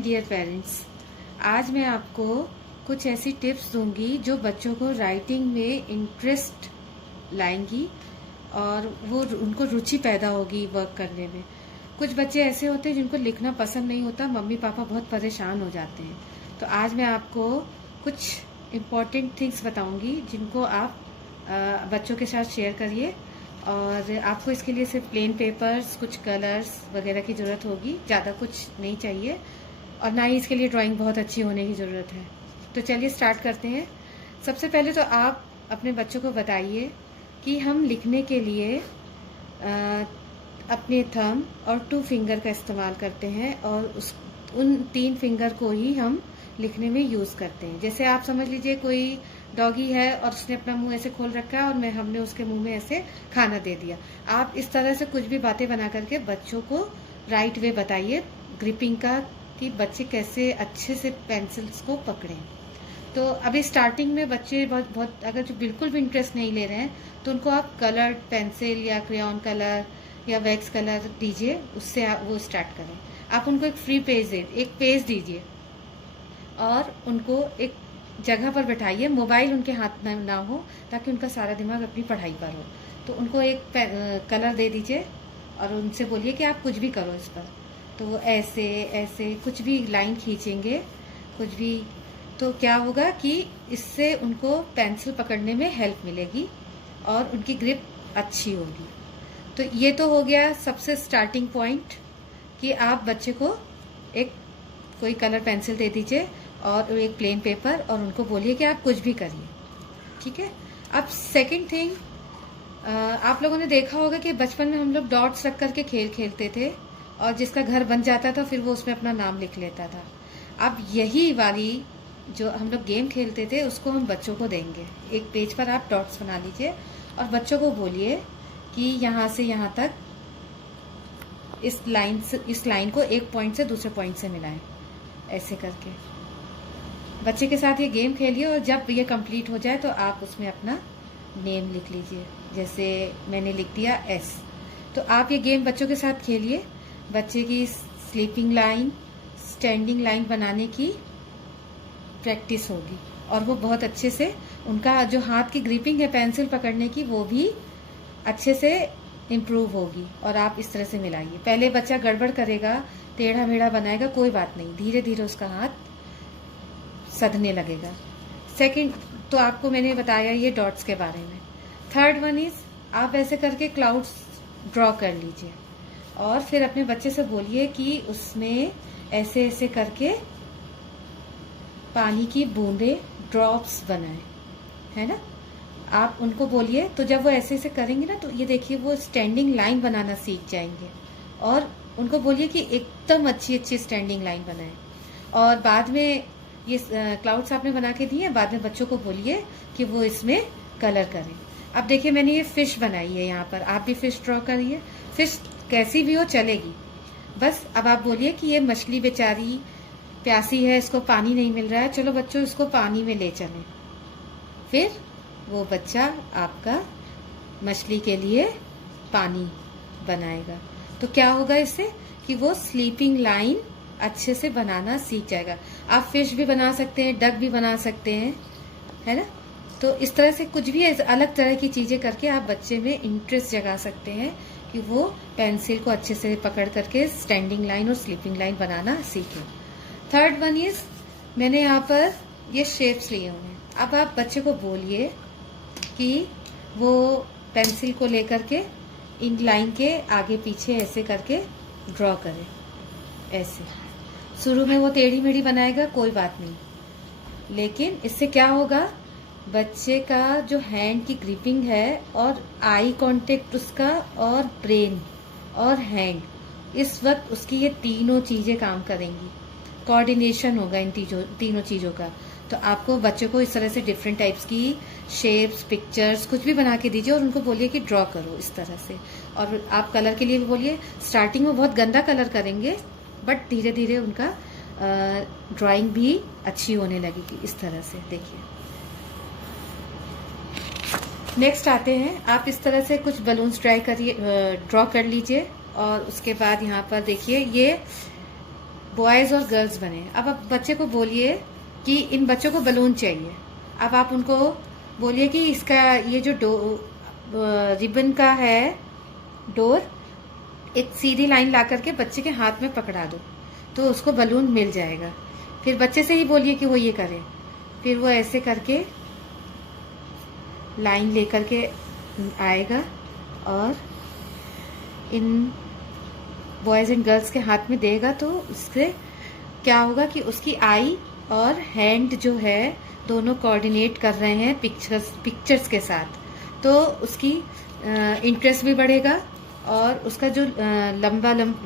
Dear parents, आज मैं आपको कुछ ऐसी टिप्स दूंगी जो बच्चों को राइटिंग में इंटरेस्ट लाएंगी और वो उनको रुचि पैदा होगी वर्क करने में। कुछ बच्चे ऐसे होते हैं जिनको लिखना पसंद नहीं होता, मम्मी पापा बहुत परेशान हो जाते हैं। तो आज मैं आपको कुछ इम्पॉर्टेंट थिंग्स बताऊंगी जिनको आप बच्चों के साथ शेयर करिए। और आपको इसके लिए सिर्फ प्लेन पेपर्स, कुछ कलर्स वगैरह की ज़रूरत होगी, ज़्यादा कुछ नहीं चाहिए और ना ही इसके लिए ड्राइंग बहुत अच्छी होने की ज़रूरत है। तो चलिए स्टार्ट करते हैं। सबसे पहले तो आप अपने बच्चों को बताइए कि हम लिखने के लिए अपने थंब और 2 फिंगर का इस्तेमाल करते हैं और उन 3 फिंगर को ही हम लिखने में यूज़ करते हैं। जैसे आप समझ लीजिए कोई डॉगी है और उसने अपना मुंह ऐसे खोल रखा है और हमने उसके मुंह में ऐसे खाना दे दिया। आप इस तरह से कुछ भी बातें बना करके बच्चों को राइट वे बताइए ग्रिपिंग का, कि बच्चे कैसे अच्छे से पेंसिल्स को पकड़ें। तो अभी स्टार्टिंग में बच्चे बहुत अगर जो बिल्कुल भी इंटरेस्ट नहीं ले रहे हैं तो उनको आप कलर्ड पेंसिल या क्रेयॉन कलर या वैक्स कलर दीजिए, उससे आप वो स्टार्ट करें। आप उनको एक फ्री पेज एक पेज दीजिए और उनको एक जगह पर बैठाइए, मोबाइल उनके हाथ में ना हो ताकि उनका सारा दिमाग अपनी पढ़ाई पर हो। तो उनको एक कलर दे दीजिए और उनसे बोलिए कि आप कुछ भी करो इस पर। तो वो ऐसे ऐसे कुछ भी लाइन खींचेंगे, कुछ भी, तो क्या होगा कि इससे उनको पेंसिल पकड़ने में हेल्प मिलेगी और उनकी ग्रिप अच्छी होगी। तो ये तो हो गया सबसे स्टार्टिंग पॉइंट कि आप बच्चे को एक कोई कलर पेंसिल दे दीजिए और एक प्लेन पेपर और उनको बोलिए कि आप कुछ भी करिए, ठीक है। अब सेकंड थिंग, आप लोगों ने देखा होगा कि बचपन में हम लोग डॉट्स रख करके खेल खेलते थे और जिसका घर बन जाता था फिर वो उसमें अपना नाम लिख लेता था। अब यही वाली जो हम लोग गेम खेलते थे उसको हम बच्चों को देंगे। एक पेज पर आप डॉट्स बना लीजिए और बच्चों को बोलिए कि यहाँ से यहाँ तक इस लाइन को एक पॉइंट से दूसरे पॉइंट से मिलाएं, ऐसे करके बच्चे के साथ ये गेम खेलिए। और जब ये कंप्लीट हो जाए तो आप उसमें अपना नेम लिख लीजिए। जैसे मैंने लिख दिया एस। तो आप ये गेम बच्चों के साथ खेलिए। बच्चे की स्लीपिंग लाइन, स्टैंडिंग लाइन बनाने की प्रैक्टिस होगी और वो बहुत अच्छे से, उनका जो हाथ की ग्रिपिंग है पेंसिल पकड़ने की वो भी अच्छे से इम्प्रूव होगी। और आप इस तरह से मिलाइए। पहले बच्चा गड़बड़ करेगा, टेढ़ा मेढ़ा बनाएगा, कोई बात नहीं, धीरे धीरे उसका हाथ सधने लगेगा। सेकंड तो आपको मैंने बताया ये डॉट्स के बारे में। थर्ड वन इज, आप ऐसे करके क्लाउड्स ड्रॉ कर लीजिए और फिर अपने बच्चे से बोलिए कि उसमें ऐसे ऐसे करके पानी की बूंदे ड्रॉप्स बनाएं, है ना। आप उनको बोलिए, तो जब वो ऐसे ऐसे करेंगे ना तो ये देखिए वो स्टैंडिंग लाइन बनाना सीख जाएंगे। और उनको बोलिए कि एकदम अच्छी अच्छी स्टैंडिंग लाइन बनाएं। और बाद में ये क्लाउड्स आपने बना के दिए, बाद में बच्चों को बोलिए कि वो इसमें कलर करें। अब देखिए मैंने ये फिश बनाई है, यहाँ पर आप भी फिश ड्रॉ करिए। फिश कैसी भी हो चलेगी, बस अब आप बोलिए कि ये मछली बेचारी प्यासी है, इसको पानी नहीं मिल रहा है, चलो बच्चों इसको पानी में ले चलें। फिर वो बच्चा आपका मछली के लिए पानी बनाएगा। तो क्या होगा इससे कि वो स्लीपिंग लाइन अच्छे से बनाना सीख जाएगा। आप फिश भी बना सकते हैं, डक भी बना सकते हैं, है ना। तो इस तरह से कुछ भी अलग तरह की चीजें करके आप बच्चे में इंटरेस्ट जगा सकते हैं कि वो पेंसिल को अच्छे से पकड़ करके स्टैंडिंग लाइन और स्लीपिंग लाइन बनाना सीखे। थर्ड वन इज, मैंने यहाँ पर ये शेप्स लिए हुए हैं। अब आप बच्चे को बोलिए कि वो पेंसिल को लेकर के इन लाइन के आगे पीछे ऐसे करके ड्रॉ करे। ऐसे शुरू में वो टेढ़ी मेढ़ी बनाएगा, कोई बात नहीं, लेकिन इससे क्या होगा, बच्चे का जो हैंड की ग्रिपिंग है और आई कांटेक्ट उसका और ब्रेन और हैंड, इस वक्त उसकी ये तीनों चीजें काम करेंगी, कोऑर्डिनेशन होगा इन तीनों चीजों का। तो आपको बच्चे को इस तरह से डिफरेंट टाइप्स की शेप्स, पिक्चर्स कुछ भी बना के दीजिए और उनको बोलिए कि ड्रॉ करो इस तरह से। और आप कलर के लिए भी बोलिए, स्टार्टिंग में बहुत गंदा कलर करेंगे बट धीरे धीरे उनका ड्राइंग भी अच्छी होने लगेगी। इस तरह से देखिए। नेक्स्ट आते हैं, आप इस तरह से कुछ बलून्स ड्रॉ कर लीजिए और उसके बाद यहाँ पर देखिए ये बॉयज और गर्ल्स बने। अब आप बच्चे को बोलिए कि इन बच्चों को बलून चाहिए। अब आप उनको बोलिए कि इसका ये जो रिबन का है डोर, एक सीधी लाइन ला करके बच्चे के हाथ में पकड़ा दो तो उसको बलून मिल जाएगा। फिर बच्चे से ही बोलिए कि वो ये करे, फिर वो ऐसे करके लाइन लेकर के आएगा और इन बॉयज एंड गर्ल्स के हाथ में देगा। तो उससे क्या होगा कि उसकी आई और हैंड जो है दोनों कोऑर्डिनेट कर रहे हैं पिक्चर्स के साथ, तो उसकी इंटरेस्ट भी बढ़ेगा और उसका जो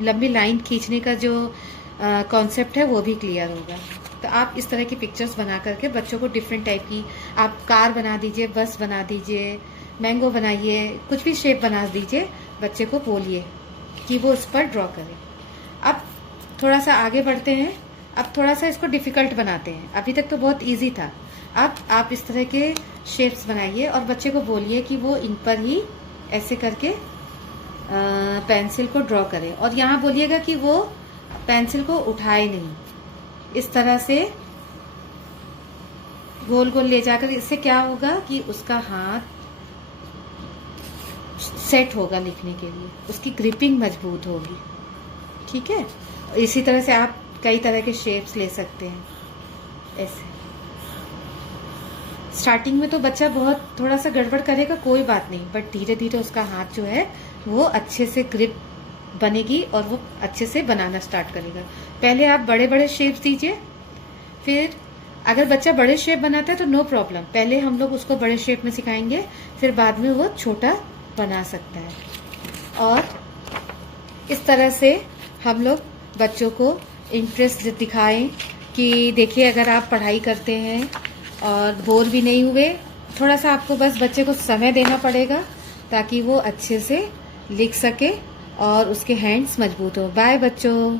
लंबी लाइन खींचने का जो कॉन्सेप्ट है वो भी क्लियर होगा। तो आप इस तरह की पिक्चर्स बना करके बच्चों को डिफरेंट टाइप की, आप कार बना दीजिए, बस बना दीजिए, मैंगो बनाइए, कुछ भी शेप बना दीजिए, बच्चे को बोलिए कि वो उस पर ड्रॉ करे। अब थोड़ा सा आगे बढ़ते हैं, अब थोड़ा सा इसको डिफिकल्ट बनाते हैं। अभी तक तो बहुत इजी था, अब आप इस तरह के शेप्स बनाइए और बच्चे को बोलिए कि वो इन पर ही ऐसे करके पेंसिल को ड्रॉ करे। और यहाँ बोलिएगा कि वो पेंसिल को उठाए नहीं, इस तरह से गोल गोल ले जाकर। इससे क्या होगा कि उसका हाथ सेट होगा लिखने के लिए, उसकी ग्रिपिंग मजबूत होगी। ठीक है, इसी तरह से आप कई तरह के शेप्स ले सकते हैं। ऐसे स्टार्टिंग में तो बच्चा बहुत थोड़ा सा गड़बड़ करेगा, कोई बात नहीं, बट धीरे धीरे उसका हाथ जो है वो अच्छे से ग्रिप बनेगी और वो अच्छे से बनाना स्टार्ट करेगा। पहले आप बड़े बड़े शेप्स दीजिए, फिर अगर बच्चा बड़े शेप बनाता है तो नो प्रॉब्लम, पहले हम लोग उसको बड़े शेप में सिखाएंगे, फिर बाद में वो छोटा बना सकता है। और इस तरह से हम लोग बच्चों को इंटरेस्ट दिखाएं कि देखिए अगर आप पढ़ाई करते हैं और बोर भी नहीं हुए, थोड़ा सा आपको बस बच्चे को समय देना पड़ेगा ताकि वो अच्छे से लिख सके और उसके हैंड्स मजबूत हो। बाय बच्चों।